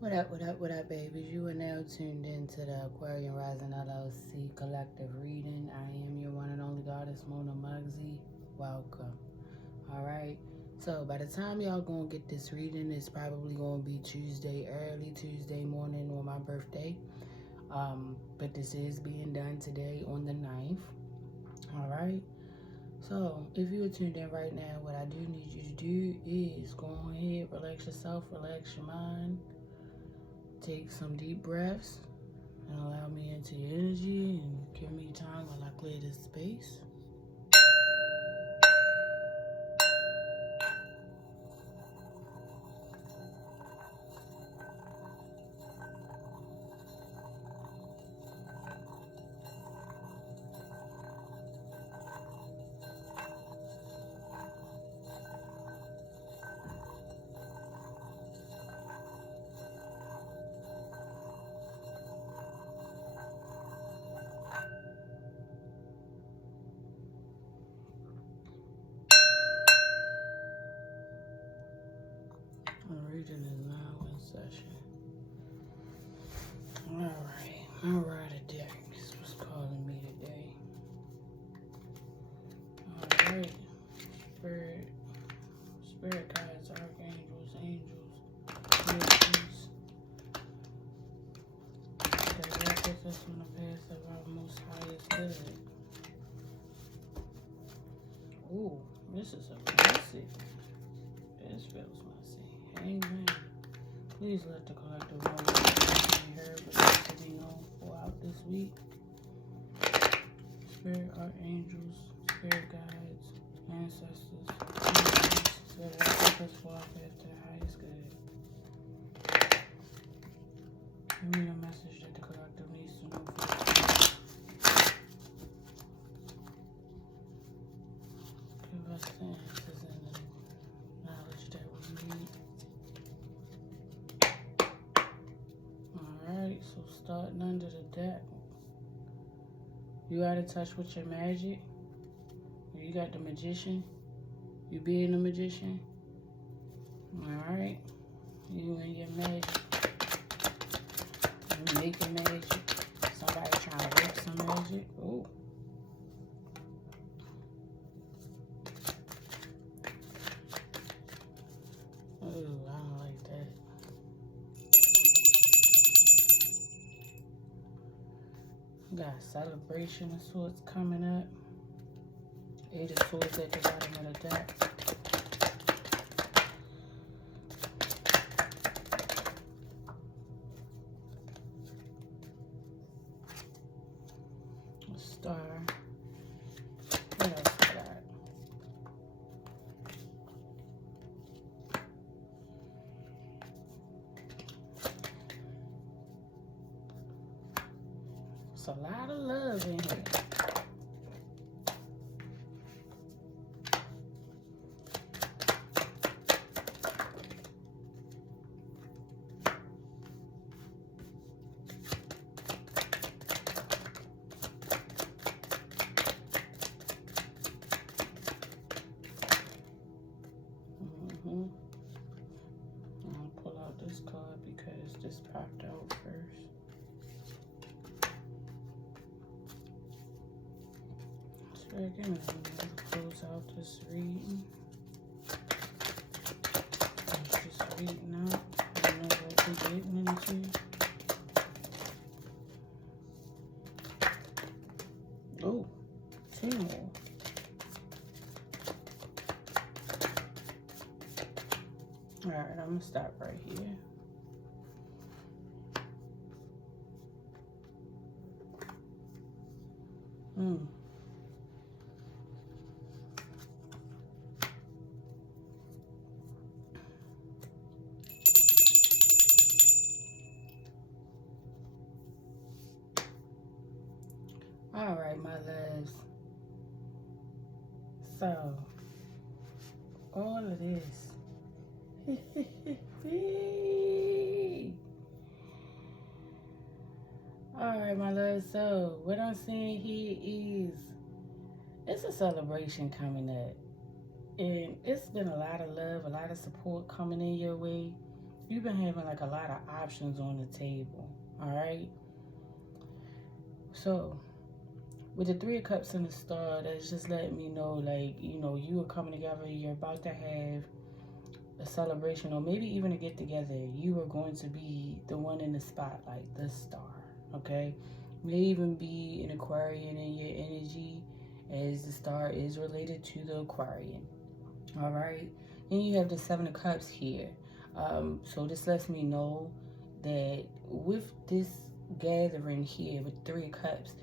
What up, babies? You are now tuned into the Aquarian Rising LLC Collective Reading. I am your one and only goddess, Mona Muggsy. Welcome. All right. So by the time y'all gonna get this reading, it's probably gonna be early Tuesday morning on my birthday. But this is being done today on the 9th. All right. So if you are tuned in right now, what I do need you to do is go ahead, relax yourself, relax your mind. Take some deep breaths and allow me into your energy and give me time while I clear this space. The reading is now in session. Alright, my rider deck is what's calling me today. Alright, spirit guides, archangels, angels, deities, direct us on the path of our most highest good. Ooh, this is a messy. This feels messy. Amen. Please let the collective voice be heard, but not to be known throughout this week. Spirit archangels, spirit guides, ancestors, angels, that help us walk after the highest good. Give me the message that the collective needs to know for us. Give us the answers and the knowledge that we need. Alright, so starting under the deck. You out of touch with your magic? You got the magician? You being a magician? Alright. You and your magic. You making magic. Somebody trying to work some magic. Ooh. Ooh, I don't like that. You got a celebration of sorts coming up. Eight of Swords at the bottom of the deck. A star. What else we got? It's a lot of love in here. I'm gonna pull out this card because this popped out first. So again, I'm gonna close out this reading. Just reading out. I don't know what we're getting into. Oh, 2 more. Alright, I'm gonna stop right here. Alright, my loves. So, all of this. Alright, my love. So, what I'm seeing here is it's a celebration coming up. And it's been a lot of love, a lot of support coming in your way. you've been having like a lot of options on the table. All right. So with the Three of Cups and the Star, that's just letting me know, like, you are coming together. You're about to have a celebration, or maybe even a get together. You are going to be the one in the spotlight, the star. Okay. May even be an Aquarian in your energy, as the star is related to the Aquarian. All right. Then you have the Seven of Cups here. So this lets me know that with this gathering here with Three of Cups,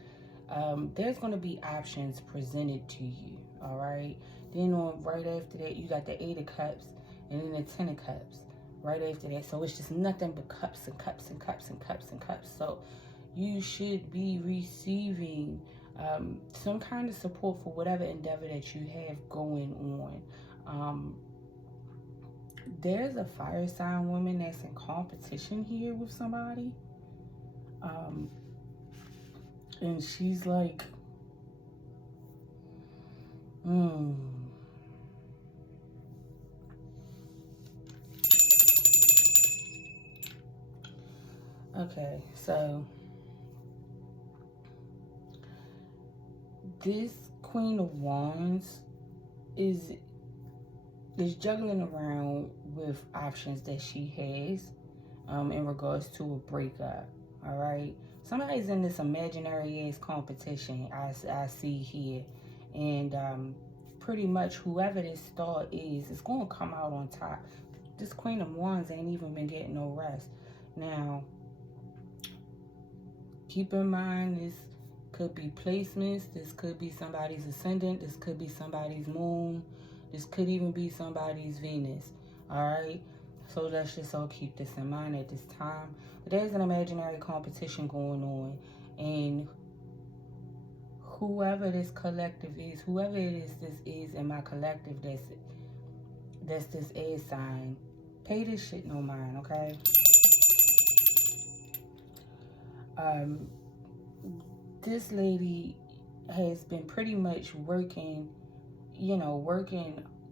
there's going to be options presented to you. All right. Then right after that, you got the Eight of Cups and then the Ten of Cups right after that. So it's just nothing but cups and cups and cups and cups and cups. So you should be receiving some kind of support for whatever endeavor that you have going on. There's a fire sign woman that's in competition here with somebody. And she's like, Okay, so this Queen of Wands is juggling around with options that she has in regards to a breakup. All right, somebody's in this imaginary ass competition I see here, and pretty much whoever this star is going to come out on top. This Queen of Wands ain't even been getting no rest. Now, keep in mind, this could be placements. This could be somebody's ascendant. This could be somebody's moon. This could even be somebody's Venus. All right. So let's just all keep this in mind at this time. But there's an imaginary competition going on. And whoever this collective is, whoever it is this is in my collective that's this air sign, pay this shit no mind, okay? This lady has been pretty much working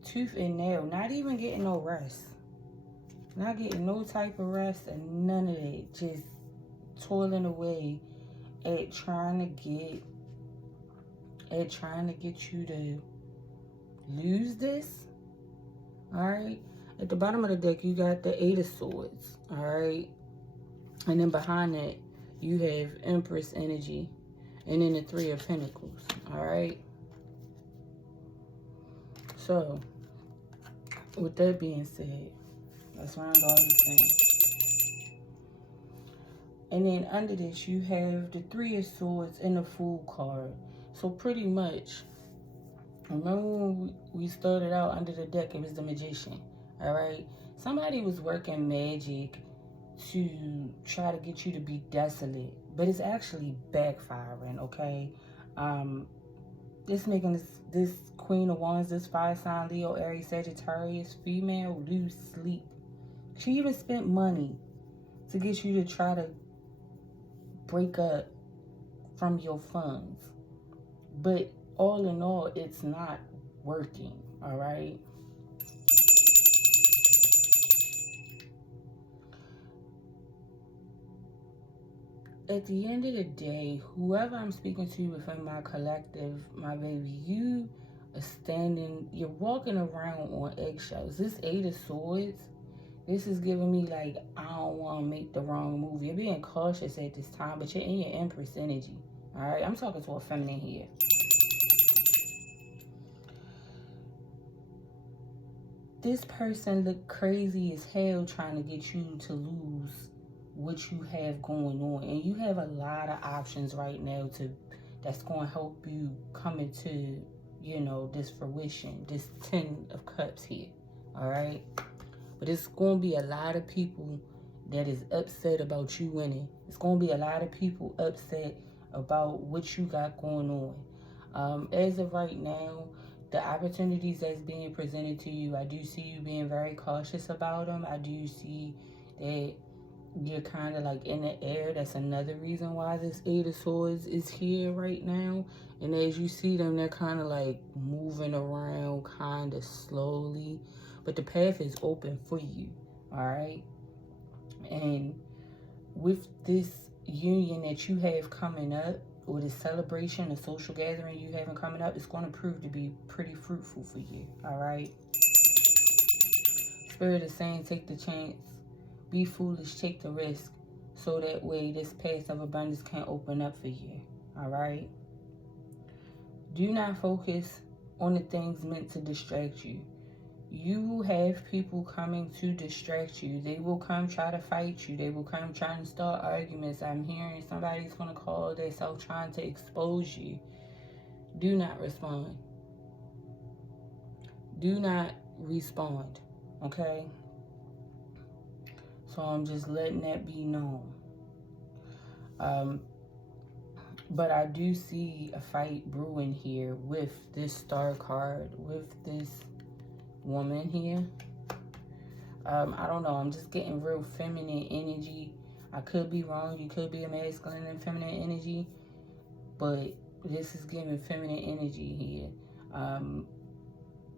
tooth and nail, not even getting no rest. Not getting no type of rest and none of that. Just toiling away at trying to get you to lose this. Alright. At the bottom of the deck, you got the Eight of Swords. Alright. And then behind that, you have Empress energy. And then the Three of Pentacles. Alright. So, with that being said, let's round all this thing. And then under this, you have the Three of Swords and the Fool card. So pretty much, remember when we started out under the deck, it was the Magician. All right? Somebody was working magic to try to get you to be desolate. But it's actually backfiring, okay? It's making this Queen of Wands, this fire sign, Leo, Aries, Sagittarius, female, lose sleep. She even spent money to get you to try to break up from your funds. But all in all, it's not working, all right? At the end of the day, whoever I'm speaking to within my collective, my baby, you are you're walking around on eggshells. This Eight of Swords, this is giving me like, I don't want to make the wrong move. You're being cautious at this time, but you're in your Empress energy. All right, I'm talking to a feminine here. This person look crazy as hell trying to get you to lose what you have going on. And you have a lot of options right now that's going to help you come into, this fruition, this 10 of Cups here. All right. But it's going to be a lot of people that is upset about you winning. It's going to be a lot of people upset about what you got going on. As of right now, the opportunities that's being presented to you, I do see you being very cautious about them. I do see that you're kind of like in the air. That's another reason why this Eight of Swords is here right now. And as you see them, they're kind of like moving around kind of slowly. But the path is open for you, all right? And with this union that you have coming up, or this celebration, a social gathering you having coming up, it's going to prove to be pretty fruitful for you. All right. Spirit is saying, take the chance, be foolish, take the risk, so that way this path of abundance can open up for you. All right. Do not focus on the things meant to distract you. You have people coming to distract you. They will come try to fight you. They will come trying to start arguments. I'm hearing somebody's going to call themselves trying to expose you. Do not respond. Do not respond. Okay? So I'm just letting that be known. But I do see a fight brewing here with this star card, with this woman here. I don't know. I'm just getting real feminine energy. I could be wrong. You could be a masculine and feminine energy. But this is giving feminine energy here.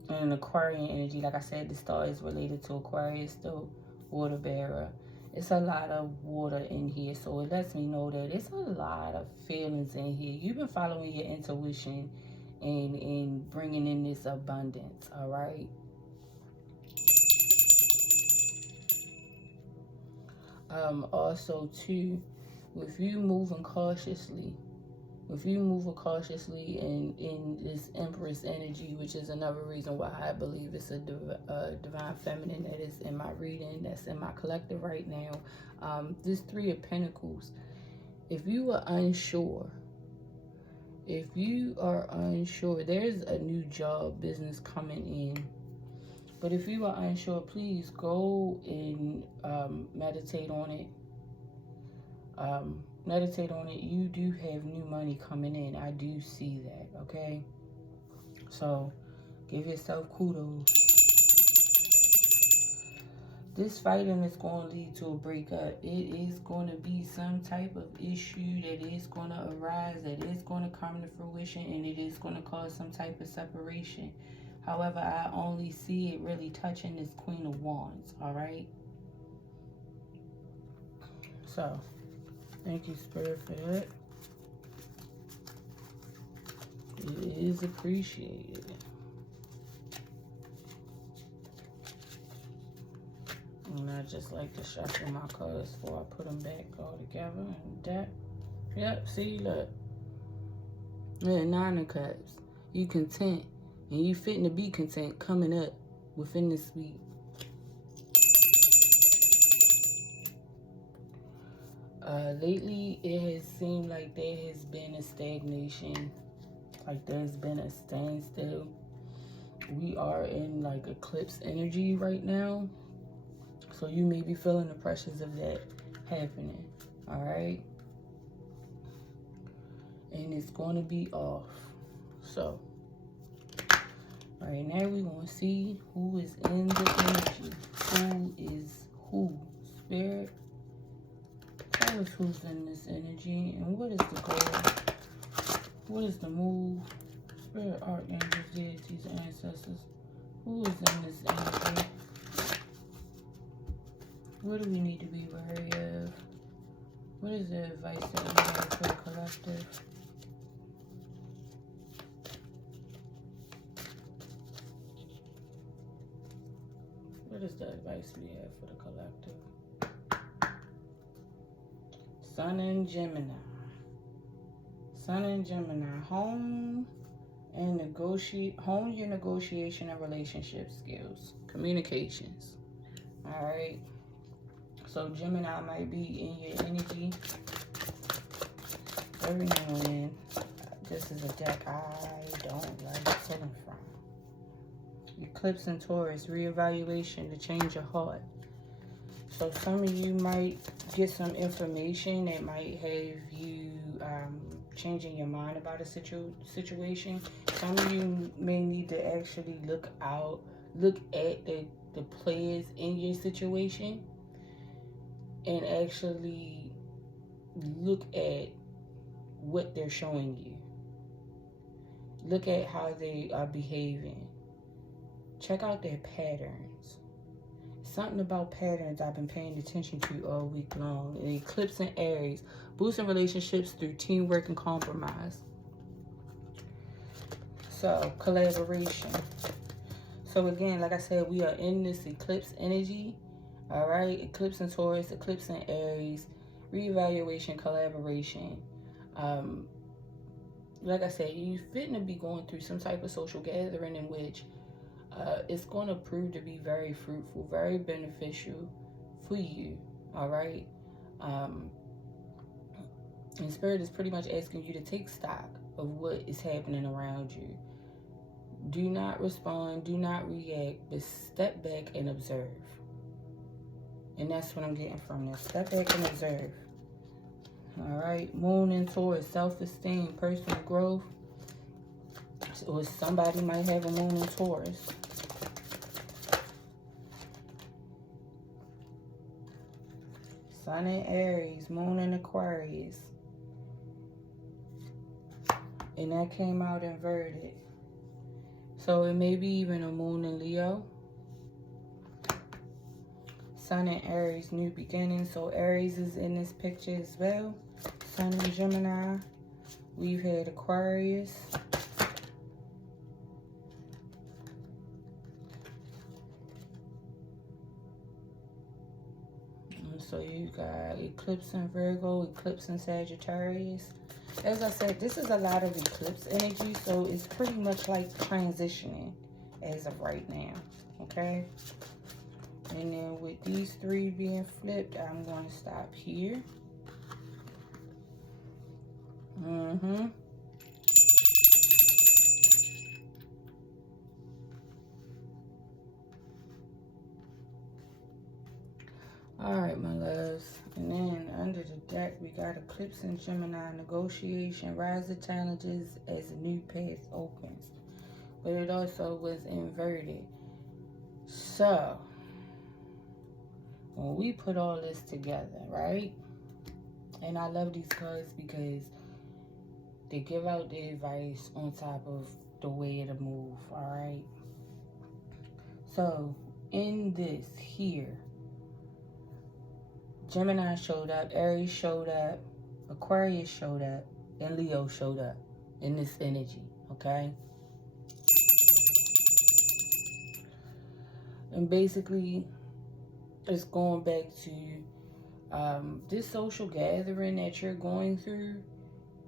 And Aquarian energy. Like I said, the star is related to Aquarius, the water bearer. It's a lot of water in here. So it lets me know that it's a lot of feelings in here. You've been following your intuition and bringing in this abundance. All right. Also too, with you moving cautiously in this Empress energy, which is another reason why I believe it's a divine feminine that is in my reading, that's in my collective right now. This Three of Pentacles, if you are unsure, there's a new job, business coming in. But if you are unsure, please go and meditate on it. Meditate on it. You do have new money coming in. I do see that, okay? So, give yourself kudos. This fighting is going to lead to a breakup. It is going to be some type of issue that is going to arise, that is going to come to fruition, and it is going to cause some type of separation. However, I only see it really touching this Queen of Wands, all right? So, thank you, Spirit, for that. It is appreciated. And I just like to shuffle my cards before I put them back all together. And that, yep, see, look. Yeah, Nine of Cups. You content. And you fitting to be content coming up within this week. Lately, it has seemed like there has been a stagnation. Like there's been a standstill. We are in like eclipse energy right now. So you may be feeling the pressures of that happening. Alright? And it's going to be off. So, right now we're going to see who is in the energy. Who is who? Spirit, tell us who's in this energy and what is the goal? What is the move? Spirit, archangels, deities, ancestors. Who is in this energy? What do we need to be wary of? What is the advice that we have for the collective? What is the advice we have for the collective? Sun and Gemini. Sun and Gemini. Hone your negotiation and relationship skills. Communications. Alright. So Gemini might be in your energy every now and then. This is a deck I don't like pulling from. Eclipse and Taurus, reevaluation to change your heart. So some of you might get some information that might have you changing your mind about a situation. Some of you may need to actually look at the players in your situation and actually look at what they're showing you. Look at how they are behaving. Check out their patterns. something about patterns I've been paying attention to all week long. An eclipse in Aries, boosting relationships through teamwork and compromise. So, collaboration. So again, like I said, we are in this eclipse energy. All right, eclipse in Taurus, eclipse in Aries, reevaluation, collaboration. Like I said, you fitting to be going through some type of social gathering in which it's going to prove to be very fruitful, very beneficial for you. All right. And Spirit is pretty much asking you to take stock of what is happening around you. Do not respond, do not react, but step back and observe. And that's what I'm getting from this. Step back and observe. All right. Moon in Taurus, self-esteem, personal growth. Or somebody might have a moon in Taurus. Sun in Aries, moon in Aquarius. And that came out inverted. So it may be even a moon in Leo. Sun in Aries, new beginning. So Aries is in this picture as well. Sun in Gemini. We've had Aquarius. And so you got eclipse in Virgo, eclipse in Sagittarius. As I said, this is a lot of eclipse energy, so it's pretty much like transitioning as of right now, okay? And then with these three being flipped, I'm going to stop here. Alright, my loves. And then under the deck, we got eclipse in Gemini, negotiation, rise of challenges as a new path opens. But it also was inverted. So, when we put all this together, right? And I love these cards because they give out the advice on top of the way it'll move, alright? So, in this here, Gemini showed up, Aries showed up, Aquarius showed up, and Leo showed up in this energy, okay? And basically, it's going back to this social gathering that you're going through,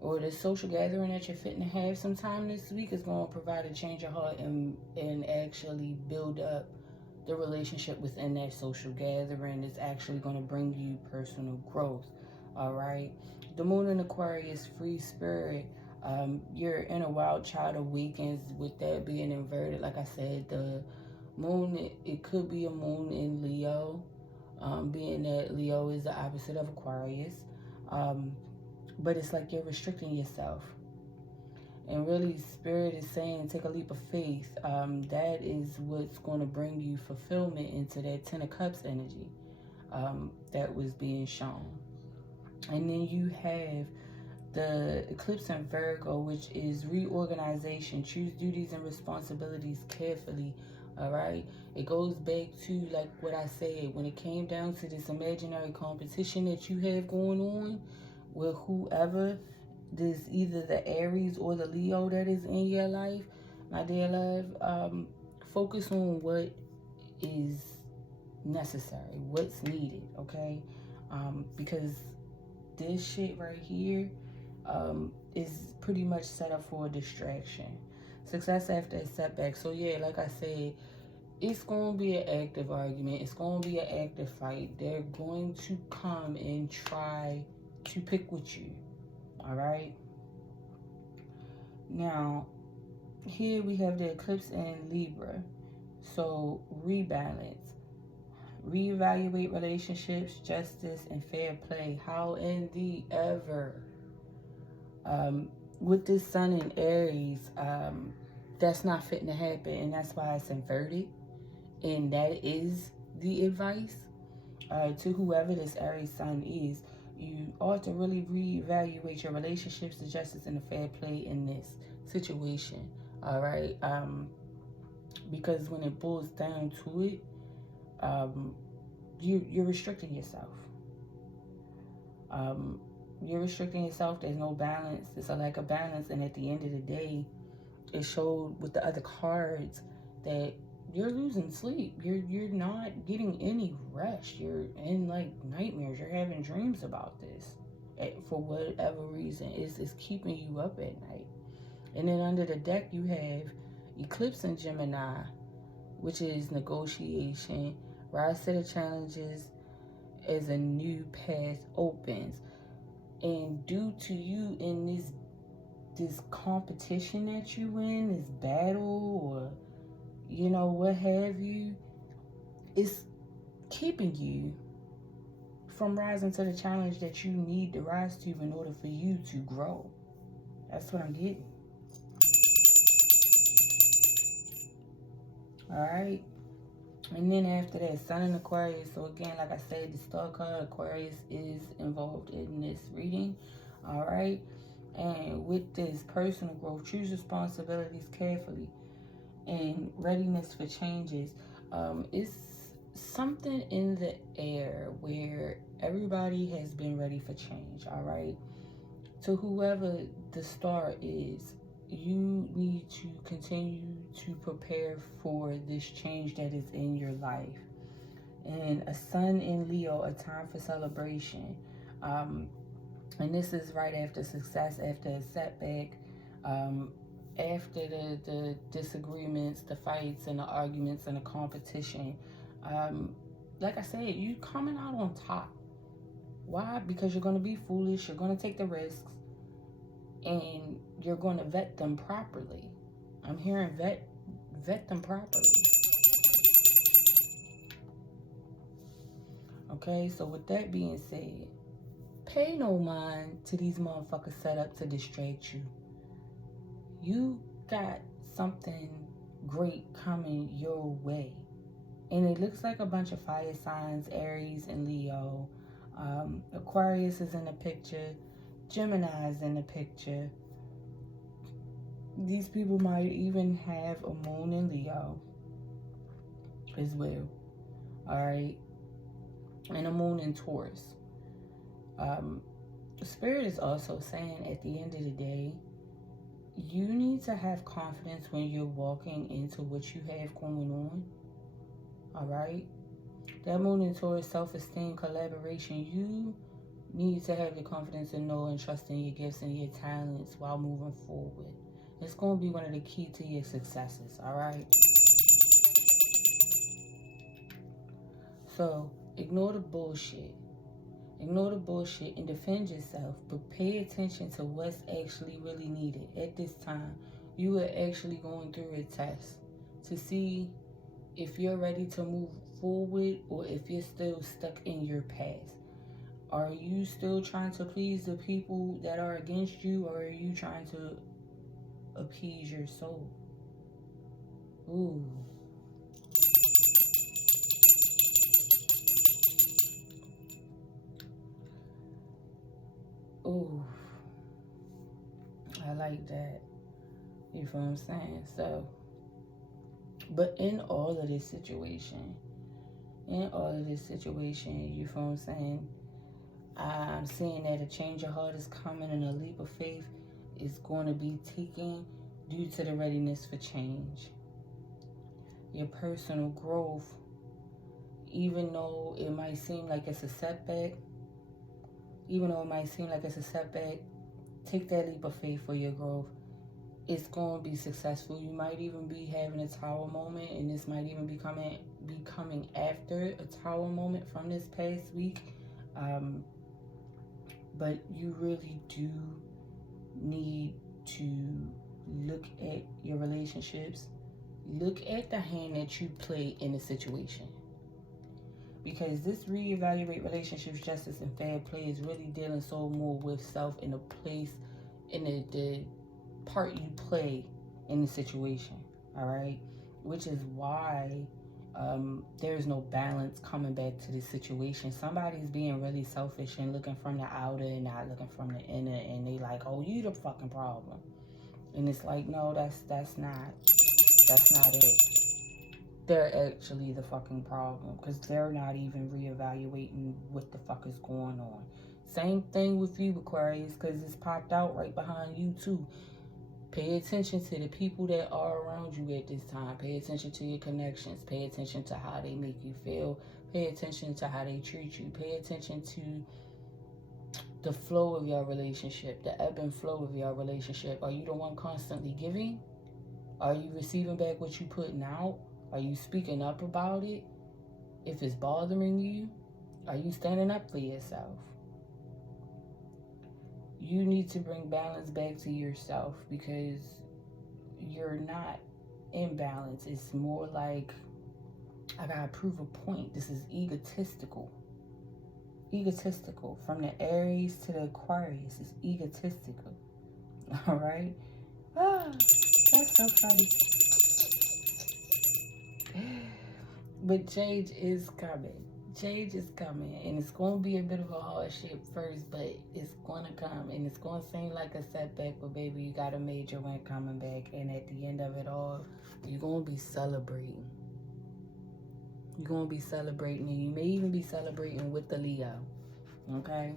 or the social gathering that you're fitting to have sometime this week is going to provide a change of heart and actually build up the relationship within that social gathering. Is actually going to bring you personal growth. All right. The moon in Aquarius, free spirit. Your inner wild child awakens with that being inverted. Like I said, the moon, it could be a moon in Leo, being that Leo is the opposite of Aquarius. But it's like you're restricting yourself. And really, Spirit is saying, take a leap of faith. That is what's going to bring you fulfillment into that Ten of Cups energy that was being shown. And then you have the eclipse in Virgo, which is reorganization. Choose duties and responsibilities carefully. All right. It goes back to like what I said when it came down to this imaginary competition that you have going on with whoever. This either the Aries or the Leo that is in your life, my dear love. Focus on what is necessary, what's needed, okay? Because this shit right here is pretty much set up for a distraction. Success after a setback. So yeah, like I said, it's going to be an active argument. It's going to be an active fight. They're going to come and try to pick with you. All right. Now, here we have the eclipse in Libra. So, rebalance. Reevaluate relationships, justice, and fair play. How in the ever? With this sun in Aries, that's not fitting to happen. And that's why it's inverted. And that is the advice to whoever this Aries sun is. You ought to really reevaluate your relationships, the justice, and the fair play in this situation. All right. Because when it boils down to it, You're restricting yourself. You're restricting yourself. There's no balance. There's a lack of balance. And at the end of the day, it showed with the other cards that you're losing sleep. You're not getting any rest. You're in like nightmares. You're having dreams about this. For whatever reason, it's keeping you up at night. And then under the deck, you have Eclipse in Gemini, which is negotiation. Rise to the challenges as a new path opens. And due to you in this competition that you in, this battle, or what have you, it's keeping you from rising to the challenge that you need to rise to in order for you to grow. That's what I'm getting. All right. And then after that, Sun in Aquarius. So again, like I said, the star card Aquarius is involved in this reading. All right. And with this personal growth, choose responsibilities carefully and readiness for changes. It's something in the air where everybody has been ready for change. All right. To whoever the star is, you need to continue to prepare for this change that is in your life. And a Sun in Leo, a time for celebration. And this is right after success, after a setback, after the disagreements, the fights, and the arguments, and the competition. Like I said, you coming out on top. Why? Because you're going to be foolish. You're going to take the risks. And you're going to vet them properly. I'm hearing vet them properly. Okay, so with that being said, pay no mind to these motherfuckers set up to distract you. You got something great coming your way. And it looks like a bunch of fire signs, Aries and Leo. Aquarius is in the picture. Gemini is in the picture. These people might even have a moon in Leo as well. Alright. And a moon in Taurus. Spirit is also saying at the end of the day, you need to have confidence when you're walking into what you have going on. Alright. That moon in Taurus, self-esteem, collaboration, you need to have the confidence and know and trust in your gifts and your talents while moving forward. It's going to be one of the key to your successes, all right? So, ignore the bullshit. Ignore the bullshit and defend yourself, but pay attention to what's actually really needed. At this time, you are actually going through a test to see if you're ready to move forward or if you're still stuck in your past. Are you still trying to please the people that are against you, or are you trying to appease your soul? Ooh. Ooh. I like that. You feel what I'm saying? So, but in all of this situation, you feel what I'm saying? I'm seeing that a change of heart is coming and a leap of faith is going to be taken due to the readiness for change. Your personal growth, even though it might seem like it's a setback, take that leap of faith for your growth. It's going to be successful. You might even be having a tower moment, and this might even be coming after a tower moment from this past week. But you really do need to look at your relationships. Look at the hand that you play in the situation. Because this reevaluate relationships, justice, and fair play is really dealing so more with self and the place and the part you play in the situation. All right? Which is why there's no balance coming back to the situation. Somebody's being really selfish and looking from the outer and not looking from the inner, and they like, oh, you the fucking problem. And it's like, no, that's not it. they're actually the fucking problem, because they're not even reevaluating what the fuck is going on. Same thing with you, Aquarius, because it's popped out right behind you too. Pay attention to the people that are around you at this time. Pay attention to your connections. Pay attention to how they make you feel. Pay attention to how they treat you. Pay attention to the flow of your relationship, the ebb and flow of your relationship. Are you the one constantly giving? Are you receiving back what you putting out? Are you speaking up about it? If it's bothering you, are you standing up for yourself? You need to bring balance back to yourself, because you're not in balance. It's more like, I gotta prove a point. This is egotistical. Egotistical. From the Aries to the Aquarius, it's egotistical. All right? Ah, that's so funny. But change is coming. Change is coming, and it's going to be a bit of a hardship first, but it's going to come, and it's going to seem like a setback, but baby, you got a major win coming back, and at the end of it all, you're going to be celebrating. You're going to be celebrating, and you may even be celebrating with the Leo, okay?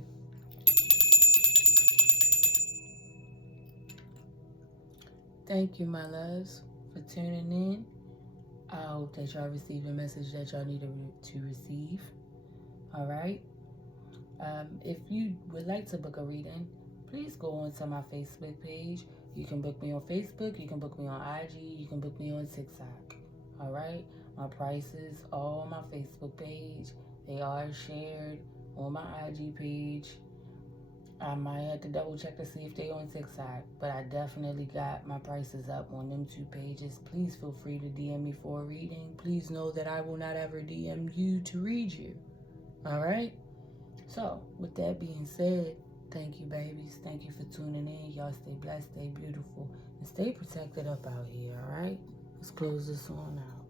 Thank you, my loves, for tuning in. I hope that y'all received a message that y'all needed to receive. All right. If you would like to book a reading, please go onto my Facebook page. You can book me on Facebook. You can book me on IG. You can book me on TikTok. All right. My prices are on my Facebook page. They are shared on my IG page. I might have to double check to see if they on TikTok, but I definitely got my prices up on them 2 pages. Please feel free to DM me for a reading. Please know that I will not ever DM you to read you. All right? So, with that being said, thank you, babies. Thank you for tuning in. Y'all stay blessed, stay beautiful, and stay protected up out here, all right? Let's close this on out.